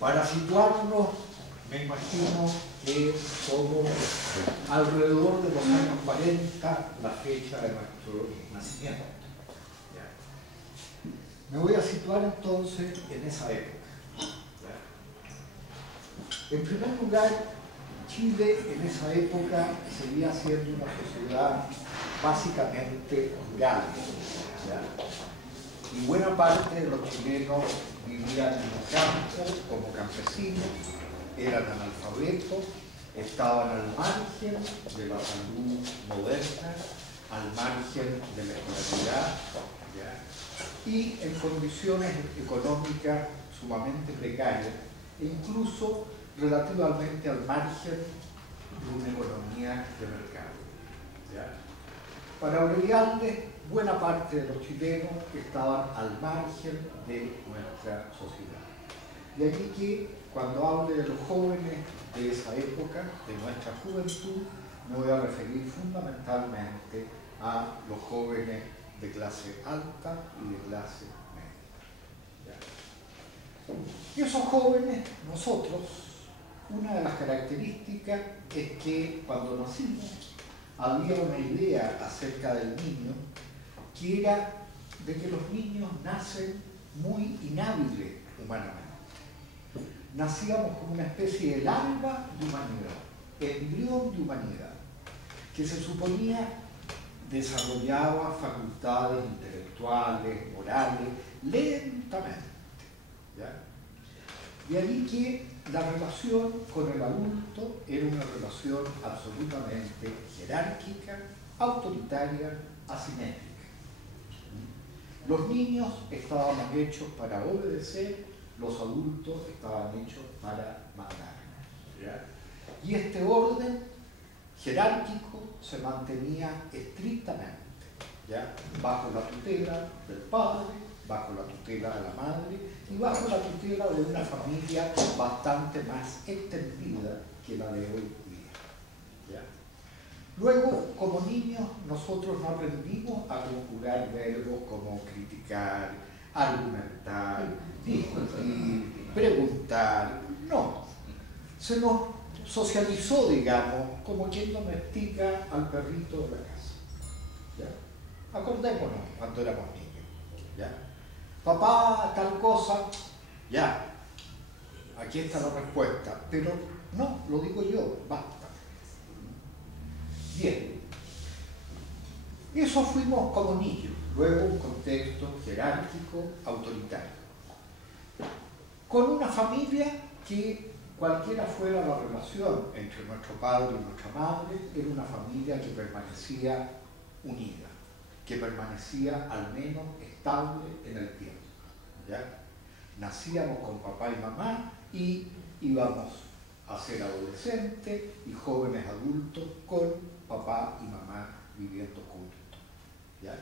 Para situarnos, me imagino que somos alrededor de los años 40, la fecha de nuestro nacimiento. ¿Ya? Me voy a situar entonces en esa época. ¿Ya? En primer lugar, Chile en esa época seguía siendo una sociedad básicamente rural. ¿Ya? Y buena parte de los chilenos vivían en el campo como campesinos, eran analfabetos, estaban al margen de la salud moderna, al margen de la escolaridad, ¿ya? Y en condiciones económicas sumamente precarias e incluso relativamente al margen de una economía de mercado. ¿Ya? Para abreviarles, buena parte de los chilenos estaban al margen de nuestra sociedad. De allí que cuando hable de los jóvenes de esa época, de nuestra juventud, me voy a referir fundamentalmente a los jóvenes de clase alta y de clase media. ¿Ya? Y esos jóvenes, nosotros, una de las características es que cuando nacimos había una idea acerca del niño que era de que los niños nacen muy inhábiles humanamente. Nacíamos como una especie de larva de humanidad, embrión de humanidad, que se suponía desarrollaba facultades intelectuales, morales, lentamente. ¿Ya? De ahí que la relación con el adulto era una relación absolutamente jerárquica, autoritaria, asimétrica. Los niños estábamos hechos para obedecer, los adultos estaban hechos para mandar. ¿Ya? Y este orden jerárquico se mantenía estrictamente, ¿ya? Bajo la tutela del padre, bajo la tutela de la madre y bajo la tutela de una familia bastante más extendida que la de hoy día. ¿Ya? Luego, como niños, nosotros no aprendimos a conjugar verbos como criticar, argumentar, discutir, preguntar. No. Se nos socializó, digamos, como quien domestica al perrito de la casa. ¿Ya? Acordémonos cuando éramos niños. ¿Ya? Papá, tal cosa, ya. Aquí está la respuesta. Pero no, lo digo yo, basta. Bien, eso fuimos como niños, luego un contexto jerárquico, autoritario, con una familia que cualquiera fuera la relación entre nuestro padre y nuestra madre, era una familia que permanecía unida, que permanecía al menos estable en el tiempo. ¿Ya? Nacíamos con papá y mamá y íbamos a ser adolescentes y jóvenes adultos con papá y mamá viviendo juntos. ¿Ya?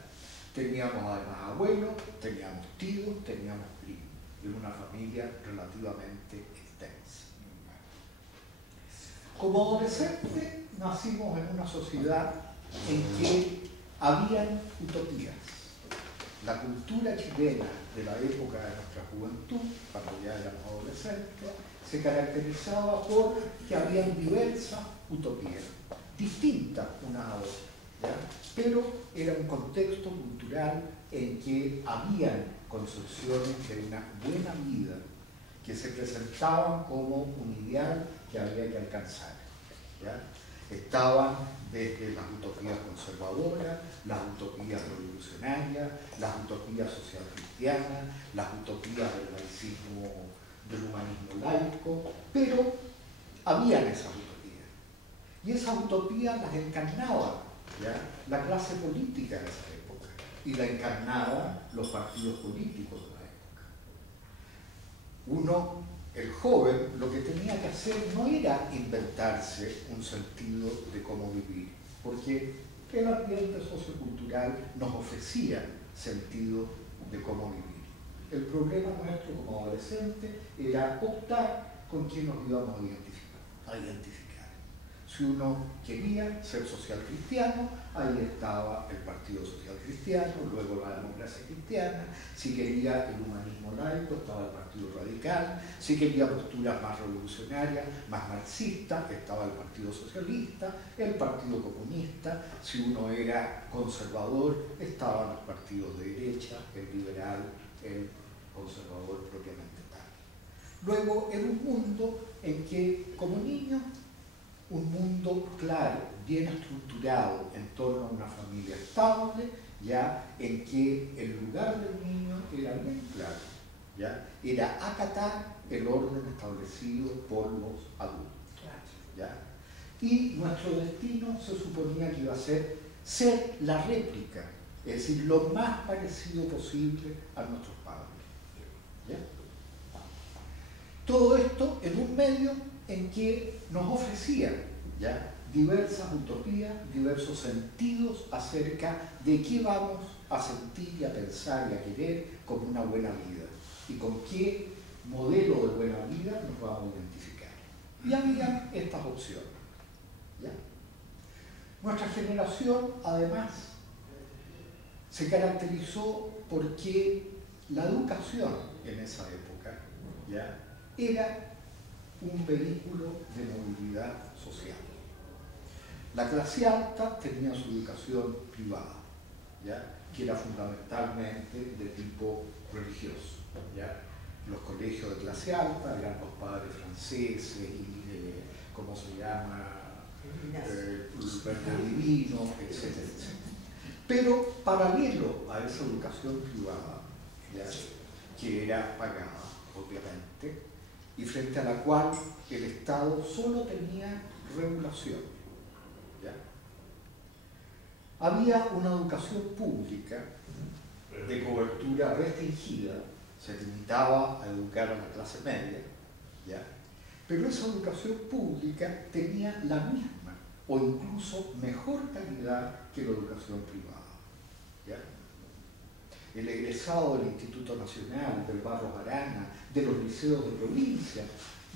Teníamos además abuelos, teníamos tíos, teníamos primos. Era una familia relativamente extensa. Como adolescentes nacimos en una sociedad en que habían utopías. La cultura chilena de la época de nuestra juventud, cuando ya éramos adolescentes, se caracterizaba por que habían diversas utopías, distintas unas a otras, ¿ya? Pero era un contexto cultural en que habían concepciones de una buena vida que se presentaban como un ideal que había que alcanzar. ¿Ya? Estaban desde las utopías conservadoras, las utopías revolucionarias, las utopías social cristianas, las utopías del laicismo, del humanismo laico, pero habían esas utopías. Y esas utopías las encarnaba, ¿ya?, la clase política de esa época y la encarnaban los partidos políticos de la época. Uno, el joven, lo que tenía que hacer no era inventarse un sentido de cómo vivir, porque el ambiente sociocultural nos ofrecía sentido de cómo vivir. El problema nuestro como adolescentes era optar con quién nos íbamos a identificar. Si uno quería ser social cristiano, ahí estaba el Partido Social Cristiano, luego la Democracia Cristiana. Si quería el humanismo laico, estaba el Partido Radical. Si quería posturas más revolucionarias, más marxistas, estaba el Partido Socialista, el Partido Comunista. Si uno era conservador, estaban los partidos de derecha, el liberal, el conservador propiamente tal. Luego era un mundo en que, como niño, un mundo claro, bien estructurado en torno a una familia estable, ya en que el lugar del niño era bien claro, ya era acatar el orden establecido por los adultos, ya. Y nuestro destino se suponía que iba a ser la réplica, es decir, lo más parecido posible a nuestros padres, ¿ya? Todo esto en un medio en que nos ofrecían, ¿ya?, diversas utopías, diversos sentidos acerca de qué vamos a sentir y a pensar y a querer como una buena vida y con qué modelo de buena vida nos vamos a identificar. Y había estas opciones, ¿ya? Nuestra generación, además, se caracterizó porque la educación en esa época, ¿ya?, era un vehículo de movilidad social. La clase alta tenía su educación privada, ¿ya?, que era fundamentalmente de tipo religioso, ¿ya? Los colegios de clase alta eran los padres franceses y, ¿cómo se llama? Verde Divino, etcétera, etcétera. Pero paralelo a esa educación privada, ¿ya?, que era pagada, obviamente, y frente a la cual el Estado solo tenía regulación, ¿ya?, había una educación pública de cobertura restringida, se limitaba a educar a la clase media, ¿ya?, pero esa educación pública tenía la misma o incluso mejor calidad que la educación privada, ¿ya? El egresado del Instituto Nacional, del Barros Arana, de los liceos de provincia,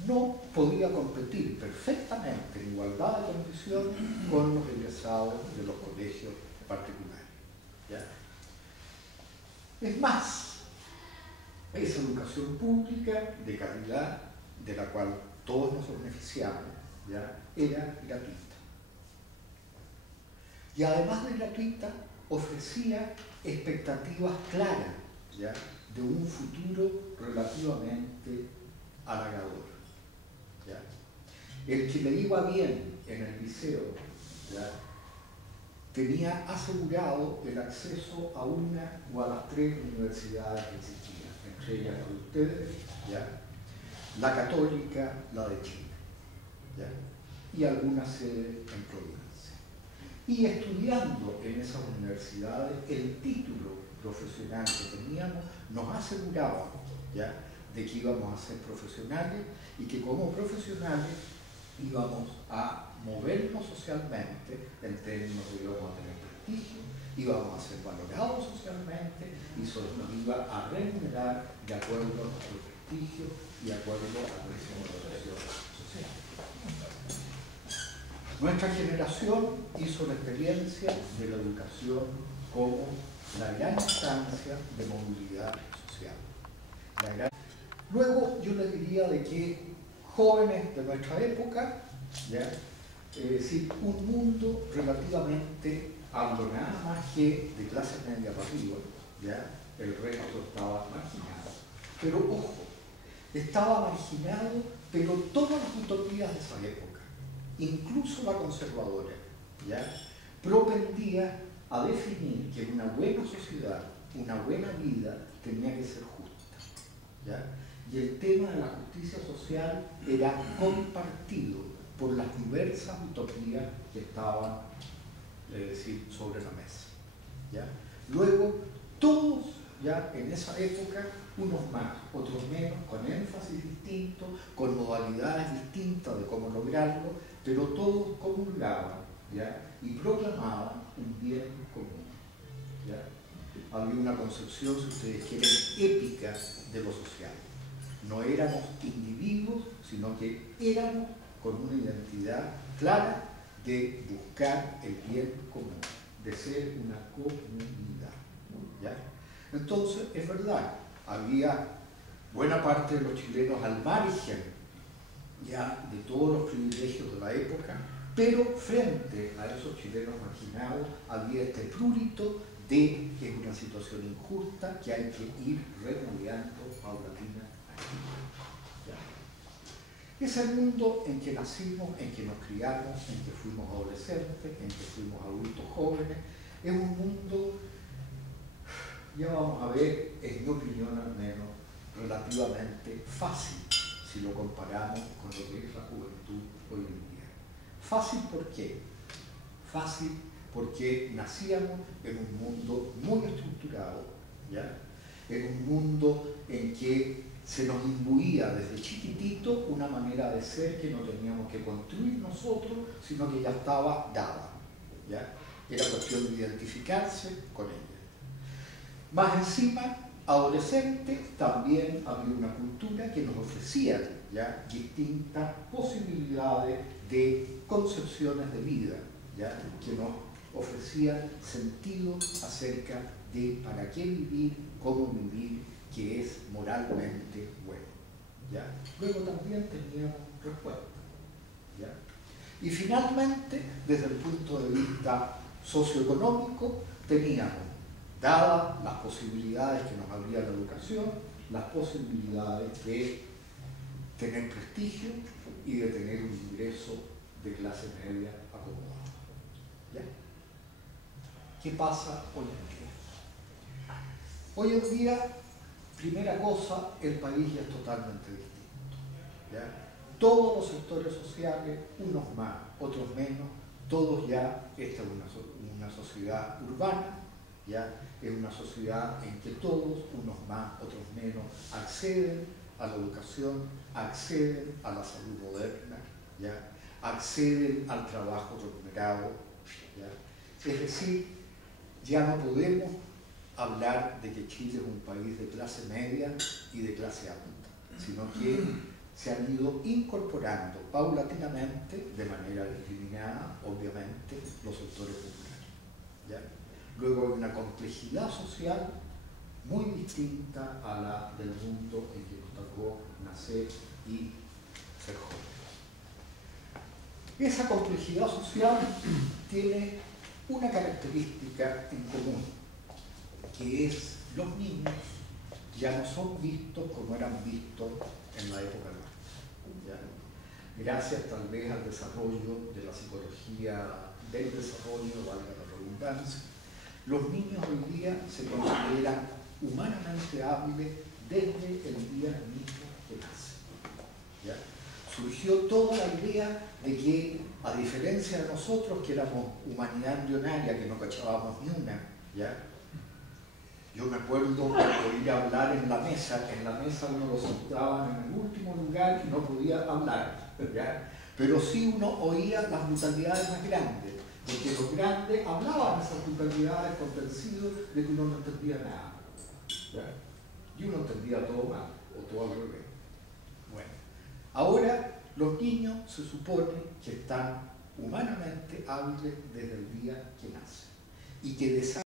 no podía competir perfectamente en igualdad de condiciones con los egresados de los colegios particulares, ¿ya? Es más, esa educación pública de calidad, de la cual todos nos beneficiamos, ¿ya?, era gratuita. Y además de gratuita, ofrecía expectativas claras, ¿ya?, de un futuro relativamente halagador, ¿ya? El que le iba bien en el liceo, ¿ya?, tenía asegurado el acceso a una o a las 3 universidades que existían, entre ellas la de ustedes, ¿ya?, la Católica, la de Chile, ¿ya?, y algunas sedes en provincia. Y estudiando en esas universidades, el título profesional que teníamos nos aseguraba, ¿ya?, de que íbamos a ser profesionales y que como profesionales íbamos a movernos socialmente en términos de que íbamos a tener prestigio, íbamos a ser valorados socialmente y eso nos iba a remunerar de acuerdo a nuestro prestigio y de acuerdo a nuestra valoración social. Nuestra generación hizo la experiencia de la educación como la gran instancia de movilidad social. Luego yo les diría de que jóvenes de nuestra época, ¿ya?, es decir, un mundo relativamente algo nada más que de clase media para arriba, ¿ya?, el resto estaba marginado. Pero ojo, estaba marginado, pero todas las utopías de esa época, incluso la conservadora, ¿ya?, propendía a definir que una buena sociedad, una buena vida, tenía que ser justa, ¿ya? Y el tema de la justicia social era compartido por las diversas utopías que estaban, es decir, sobre la mesa, ¿ya? Luego, todos ya en esa época, unos más, otros menos, con énfasis distinto, con modalidades distintas de cómo lograrlo, pero todos comulgaban, ¿ya?, y proclamaban un bien común, ¿ya? Había una concepción, si ustedes quieren, épica de lo social. No éramos individuos, sino que éramos con una identidad clara de buscar el bien común, de ser una comunidad. ¿Ya? Entonces, es verdad, había buena parte de los chilenos al margen ya de todos los privilegios de la época, pero frente a esos chilenos marginados había este prurito de que es una situación injusta que hay que ir remediando paulatinamente. Es el mundo en que nacimos, en que nos criamos, en que fuimos adolescentes, en que fuimos adultos jóvenes. Es un mundo, ya vamos a ver, en mi opinión al menos, relativamente fácil si lo comparamos con lo que es la juventud hoy en día. Fácil, ¿por qué? Fácil porque nacíamos en un mundo muy estructurado, ¿ya? En un mundo en que se nos imbuía desde chiquitito una manera de ser que no teníamos que construir nosotros, sino que ya estaba dada, ¿ya? Era cuestión de identificarse con ella. Más encima, adolescentes, también había una cultura que nos ofrecía ya distintas posibilidades de concepciones de vida, ¿ya? Que nos ofrecían sentido acerca de para qué vivir, cómo vivir, que es moralmente bueno. ¿Ya? Luego también teníamos respuestas. ¿Ya? Y finalmente, desde el punto de vista socioeconómico, teníamos, dadas las posibilidades que nos abría la educación, las posibilidades de tener prestigio y de tener un ingreso de clase media acomodado. ¿Ya? ¿Qué pasa hoy en día? Hoy en día, primera cosa, el país ya es totalmente distinto. ¿Ya? Todos los sectores sociales, unos más, otros menos, todos ya, esta es una sociedad urbana, ¿ya? Es una sociedad en que todos, unos más, otros menos, acceden a la educación, acceden a la salud moderna, ¿ya? Acceden al trabajo remunerado. ¿Ya? Es decir, ya no podemos hablar de que Chile es un país de clase media y de clase alta, sino que se han ido incorporando paulatinamente, de manera discriminada, obviamente, los sectores populares. ¿Ya? Luego hay una complejidad social muy distinta a la del mundo en que nos tocó nacer y ser jóvenes. Esa complejidad social tiene una característica en común, que es los niños ya no son vistos como eran vistos en la época nuestra. Gracias tal vez al desarrollo de la psicología del desarrollo, valga la redundancia, los niños hoy día se consideran humanamente hábiles desde el día mismo que nacen. ¿Ya? Surgió toda la idea de que, a diferencia de nosotros que éramos humanidad embrionaria, que no cachábamos ni una, ¿ya? Yo me acuerdo de oír hablar en la mesa uno lo sentaban en el último lugar y no podía hablar, ¿ya? Pero sí uno oía las brutalidades más grandes, porque los grandes hablaban esas brutalidades convencidos de que uno no entendía nada, ¿ya? Y uno entendía todo mal, o todo al revés. Bueno, ahora los niños se supone que están humanamente hábiles desde el día que nacen y que